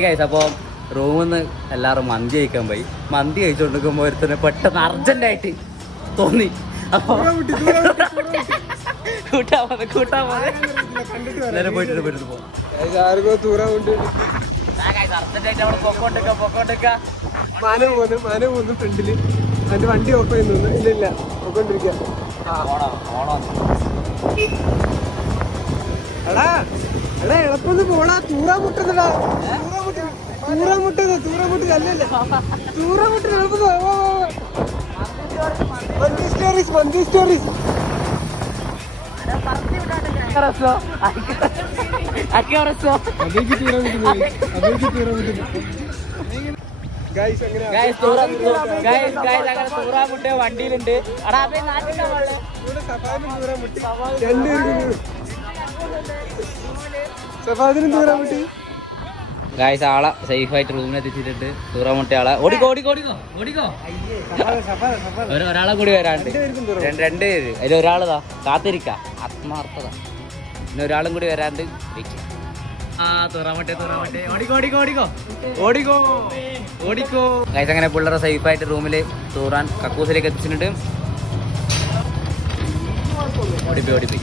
Guys, അപ്പോൾ റൂമിൽ നിന്ന് എല്ലാവരും മന്തി കഴിക്കാൻ പോയി. മന്തി കഴിച്ചുകൊണ്ടിരിക്കുമ്പോൾ ഒരുത്തന്നെ പെട്ടെന്ന് അർജന്റായിട്ട് തോന്നി. അപ്പോൾ എല്ലാവരും പോയിട്ട് പോകാം. മാന പോകുന്നു ഫ്രണ്ടില്. അതിന്റെ വണ്ടി ഓഫ് ചെയ്യുന്നു. ഇല്ല പോയിക്കൊണ്ടിരിക്കുക. എടാ എളുപ്പം പോടാ. തൂറാ മുട്ടുന്നടാ. തൂറാമുട്ട് അല്ലല്ലേ. തൂറാമുട്ട് എളുപ്പം. മന്തി സ്റ്റോറീസ് വണ്ടിയിലുണ്ട്. ഗായ്സ്, ആളെ സേഫ് ആയിട്ട് റൂമിൽ എത്തിച്ചിട്ടുണ്ട്. തൂറാമുട്ട ആളെ ഓടിക്കോ. ഒരാളെ കൂടി വരാണ്ട്. രണ്ട് പേര് അതിൽ ഒരാളതാ കാത്തിരിക്ക. ആത്മാർത്ഥത. പിന്നെ ഒരാളും കൂടി വരാണ്ട് ഓടിക്കോ. ഗായ്സ്, അങ്ങനെ പിള്ളേരെ സേഫ് ആയിട്ട് റൂമിൽ തൂറാൻ കക്കൂസിലേക്ക് എത്തിച്ചിട്ടുണ്ട്. ഓടിപ്പോയി.